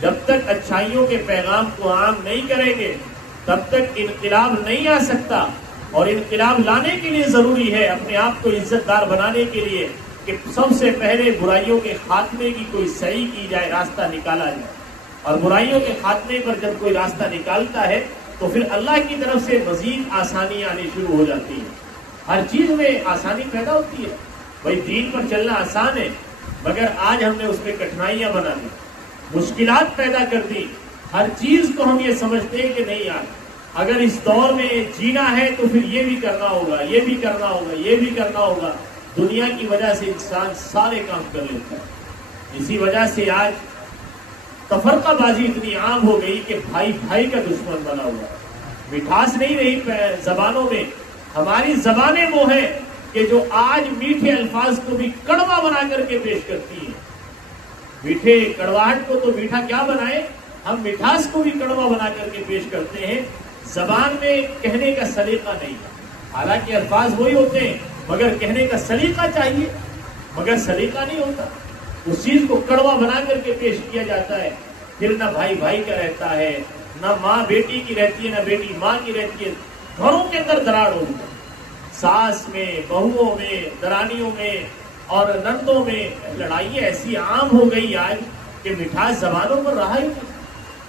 جب تک اچھائیوں کے پیغام کو عام نہیں کریں گے تب تک انقلاب نہیں آ سکتا. اور انقلاب لانے کے لیے ضروری ہے اپنے آپ کو عزت دار بنانے کے لیے کہ سب سے پہلے برائیوں کے خاتمے کی کوئی صحیح کی جائے، راستہ نکالا جائے. اور برائیوں کے خاتمے پر جب کوئی راستہ نکالتا ہے تو پھر اللہ کی طرف سے مزید آسانیاں آنی شروع ہو جاتی ہیں. ہر چیز میں آسانی پیدا ہوتی ہے. بھائی دین پر چلنا آسان ہے، مگر آج ہم نے اس میں کٹھنائیاں بنا دی، مشکلات پیدا کر دی. ہر چیز کو ہم یہ سمجھتے ہیں کہ نہیں یار اگر اس دور میں جینا ہے تو پھر یہ بھی کرنا ہوگا، یہ بھی کرنا ہوگا، یہ بھی کرنا ہوگا. دنیا کی وجہ سے انسان سارے کام کر لیتا ہے. اسی وجہ سے آج تفرقہ بازی اتنی عام ہو گئی کہ بھائی بھائی کا دشمن بنا ہوا ہے. مٹھاس نہیں رہی زبانوں میں. ہماری زبانیں وہ ہیں کہ جو آج میٹھے الفاظ کو بھی کڑوا بنا کر کے پیش کرتی ہیں. میٹھے کڑواہٹ کو تو میٹھا کیا بنائے، ہم مٹھاس کو بھی کڑوا بنا کر کے پیش کرتے ہیں. زبان میں کہنے کا سلیقہ نہیں، حالانکہ الفاظ وہی ہوتے ہیں مگر کہنے کا سلیقہ چاہیے، مگر سلیقہ نہیں ہوتا. اس چیز کو کڑوا بنا کر کے پیش کیا جاتا ہے. پھر نہ بھائی بھائی کا رہتا ہے، نہ ماں بیٹی کی رہتی ہے، نہ بیٹی ماں کی رہتی ہے. گھروں کے اندر دراڑ ہوگی، ساس میں، بہوؤں میں، درانیوں میں اور نندوں میں لڑائیاں ایسی عام ہو گئی آج کہ مٹھاس زبانوں پر رہا ہی نہیں.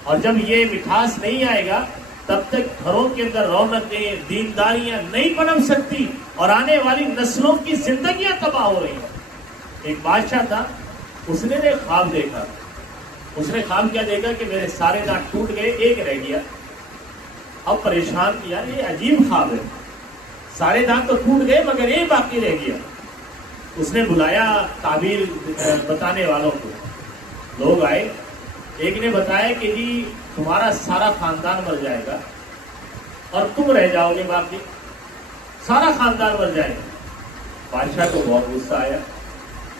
اور جب یہ مٹھاس نہیں آئے گا تب تک گھروں کے اندر رونقیں، دینداریاں نہیں پنپ سکتی اور آنے والی نسلوں کی زندگیاں تباہ ہو رہی ہیں. ایک بادشاہ تھا، اس نے خواب دیکھا. اس نے خواب کیا دیکھا کہ میرے سارے دانت ٹوٹ گئے، ایک رہ گیا. اب پریشان کیا، یہ عجیب خواب ہے، سارے دانت تو ٹوٹ گئے مگر ایک باقی رہ گیا. اس نے بلایا تعبیر بتانے والوں کو. لوگ آئے، ایک نے بتایا کہ جی تمہارا سارا خاندان مر جائے گا اور تم رہ جاؤ گے، باقی سارا خاندان مر جائے گا. بادشاہ کو بہت غصہ آیا.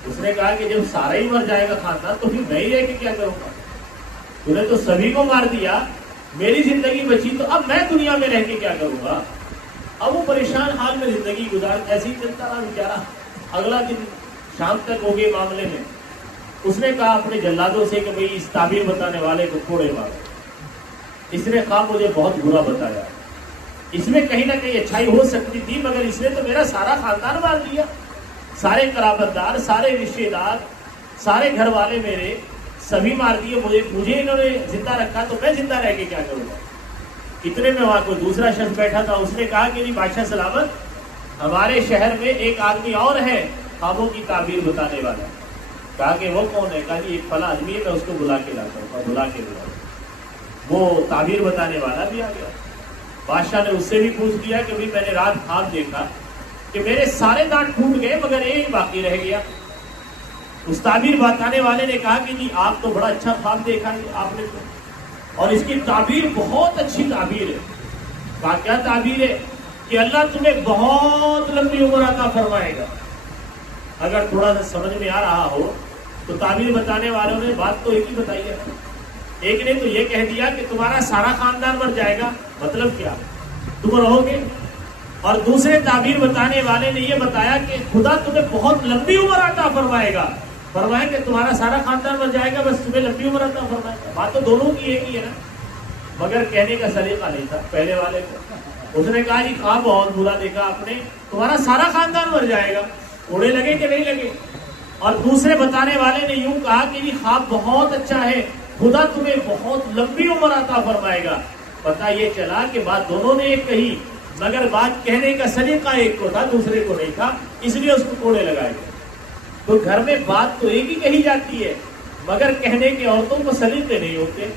اس نے کہا کہ جب سارا ہی مر جائے گا خاندان تو پھر میں ہی رہ کے کیا کروں گا، تو نے تو سبھی کو مار دیا، میری زندگی بچی تو اب میں دنیا میں رہ کے کیا کروں گا. اب وہ پریشان حال میں زندگی گزار ایسے ہی چلتا رہا بیچارہ. اگلا دن شام تک ہو گئے معاملے میں. اس نے کہا اپنے جلادوں سے کہ بھئی اس تعبیر بتانے والے کو کوڑے مارو. اس نے کہا مجھے بہت برا بتایا، اس میں کہیں نہ کہیں اچھائی ہو سکتی تھی مگر اس نے تو میرا سارا خاندان مار دیا. سارے قرابت دار، سارے رشتے دار، سارے گھر والے میرے سبھی مار دیے. مجھے انہوں نے زندہ رکھا تو میں زندہ رہ کے کیا کروں گا. اتنے میں وہاں کوئی دوسرا شخص بیٹھا تھا. اس نے کہا کہ نہیں بادشاہ سلامت، ہمارے شہر میں ایک آدمی اور ہے خوابوں کی تعبیر بتانے والا. کہا کہ وہ کون ہے؟ کہا کہ ایک فلاں آدمی ہے، میں اس کو بلا کے لاتا ہوں. بلا کے لاتا ہوں. وہ تعبیر بتانے والا بھی آ گیا. بادشاہ نے اس سے بھی پوچھ لیا کہ میں نے رات خواب دیکھا کہ میرے سارے دانت ٹوٹ گئے مگر ایک باقی رہ گیا. اس تعبیر بتانے والے نے کہا کہ جی آپ تو بڑا اچھا خواب دیکھا ہے آپ نے تو، اور اس کی تعبیر بہت اچھی تعبیر ہے. کہا کیا تعبیر ہے؟ کہ اللہ تمہیں بہت لمبی عمر عطا فرمائے گا. اگر تھوڑا سا سمجھ میں آ رہا ہو تو تعبیر بتانے والوں نے بات تو ایک ہی بتائی ہے. ایک نے تو یہ کہہ دیا کہ تمہارا سارا خاندان مر جائے گا، مطلب کیا تم رہو گے. اور دوسرے تعبیر بتانے والے نے یہ بتایا کہ خدا تمہیں بہت لمبی عمر عطا فرمائے گا. فرمائے کہ تمہارا سارا خاندان مر جائے گا بس تمہیں لمبی عمر عطا فرمائے گا. بات تو دونوں کی ایک ہی ہے نا، مگر کہنے کا سلیقہ نہیں تھا پہلے والے کو. اس نے کہا جی خواب بہت برا دیکھا آپ نے، تمہارا سارا خاندان مر جائے گا. کوڑے لگے کہ نہیں لگے؟ اور دوسرے بتانے والے نے یوں کہا کہ جی خواب بہت اچھا ہے، خدا تمہیں بہت لمبی عمر عطا فرمائے گا. پتہ یہ چلا کہ بات دونوں نے ایک کہی مگر بات کہنے کا سلیقہ ایک کو تھا، دوسرے کو نہیں تھا، اس لیے اس کو کوڑے لگائے گئے. تو گھر میں بات تو ایک ہی کہی جاتی ہے مگر کہنے کے عورتوں کو سلیقے نہیں ہوتے.